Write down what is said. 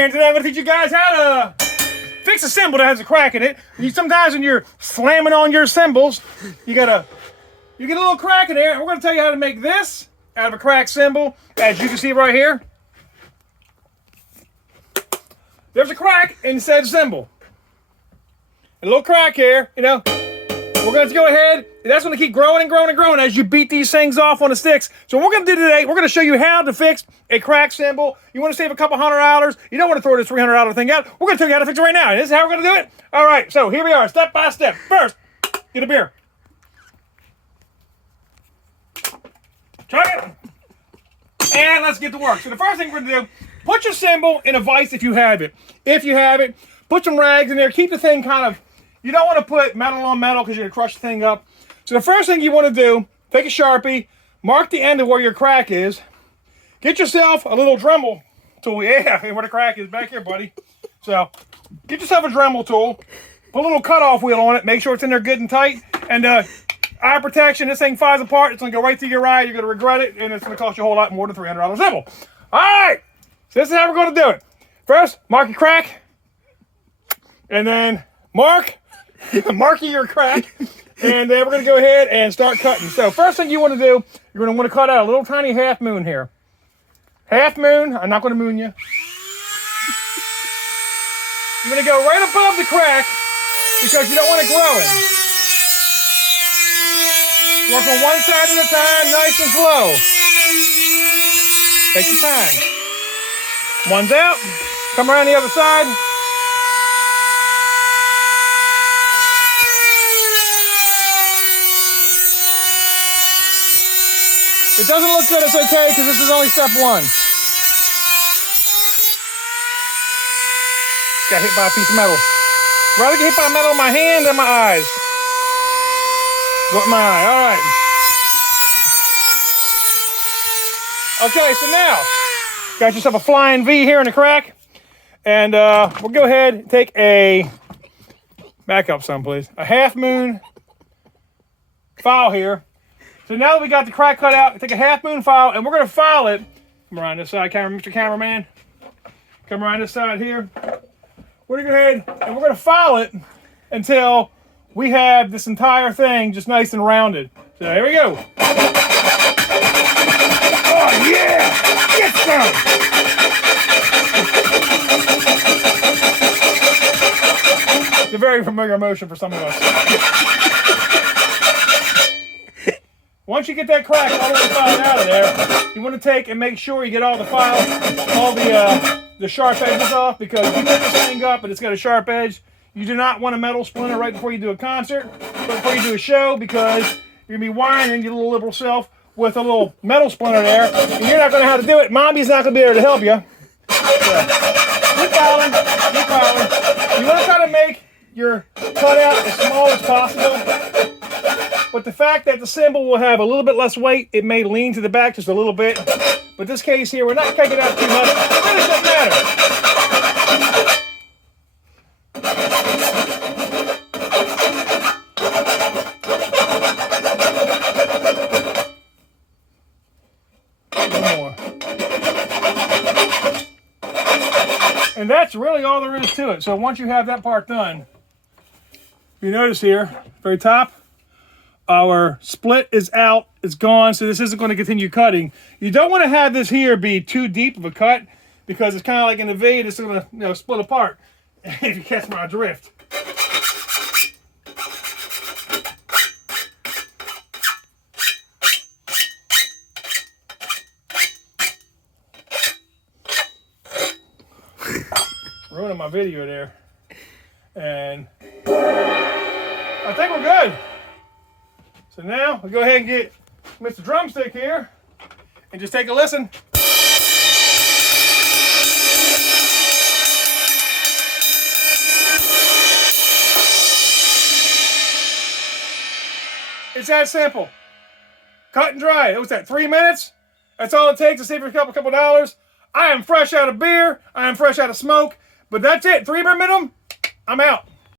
hand today. I'm going to teach you guys how to fix a cymbal that has a crack in it. Sometimes when you're slamming on your cymbals, you get a little crack in there. And we're going to tell you how to make this out of a cracked cymbal. As you can see right here, there's a crack inside the cymbal. A little crack here, you know. We're going to go ahead, and that's going to keep growing and growing and growing as you beat these things off on the sticks. So what we're going to do today, we're going to show you how to fix a cracked cymbal. You want to save a couple $100. You don't want to throw this $300 thing out. We're going to tell you how to fix it right now. And this is how we're going to do it. All right, so here we are, step by step. First, get a beer. Chug it. And let's get to work. So the first thing we're going to do, put your cymbal in a vise if you have it. If you have it, put some rags in there. Keep the thing kind of, you don't want to put metal on metal because you're going to crush the thing up. So the first thing you want to do, take a Sharpie, mark the end of where your crack is. Get yourself a little Dremel tool. Yeah, where the crack is, back here, buddy. So get yourself a Dremel tool. Put a little cutoff wheel on it. Make sure it's in there good and tight. And eye protection, this thing flies apart. It's going to go right through your eye. You're going to regret it. And it's going to cost you a whole lot more than $300 cymbal. All right. So this is how we're going to do it. First, mark your crack. And then mark your crack, and then we're going to go ahead and start cutting. So first thing you want to do, you're going to want to cut out a little tiny half moon here. Half moon, I'm not going to moon you. You're going to go right above the crack because you don't want it growing. Work on one side at a time, nice and slow. Take your time. One's out, come around the other side. It doesn't look good, it's okay, because this is only step one. Got hit by a piece of metal. Rather get hit by metal in my hand than my eyes. Go with my eye, all right. Okay, so now, got yourself a flying V here in the crack. And we'll go ahead and take a, back up some please, a half moon file here. So now that we got the crack cut out, take a half moon file, and we're going to file it. Come around this side, Mr. Cameraman. Come around this side here. We're going to go ahead and we're going to file it until we have this entire thing just nice and rounded. So here we go. Oh yeah! Get some! It's a very familiar motion for some of us. Once you get that crack all the way filed out of there, you want to take and make sure you get all the files, all the sharp edges off, because if you pick this thing up and it's got a sharp edge, you do not want a metal splinter right before you do a concert, but before you do a show, because you're going to be wiring your little liberal self with a little metal splinter there, and you're not going to know how to do it. Mommy's not going to be able to help you. So, keep filing, keep filing. You want to try to make your cutout as small as possible. But the fact that the cymbal will have a little bit less weight, it may lean to the back just a little bit. But this case here, we're not taking it out too much. It really doesn't matter. One more. And that's really all there is to it. So once you have that part done, you notice here, very top, our split is out, it's gone, so this isn't going to continue cutting. You don't want to have this here be too deep of a cut, because it's kind of like in the V, it's going to split apart, if you catch my drift. Ruining my video there. And I think we're good. So now we go ahead and get Mr. Drumstick here and just take a listen. It's that simple. Cut and dry. What was that, 3 minutes? That's all it takes to save you a couple dollars. I am fresh out of beer. I am fresh out of smoke. But that's it. 3 minute minimum. I'm out.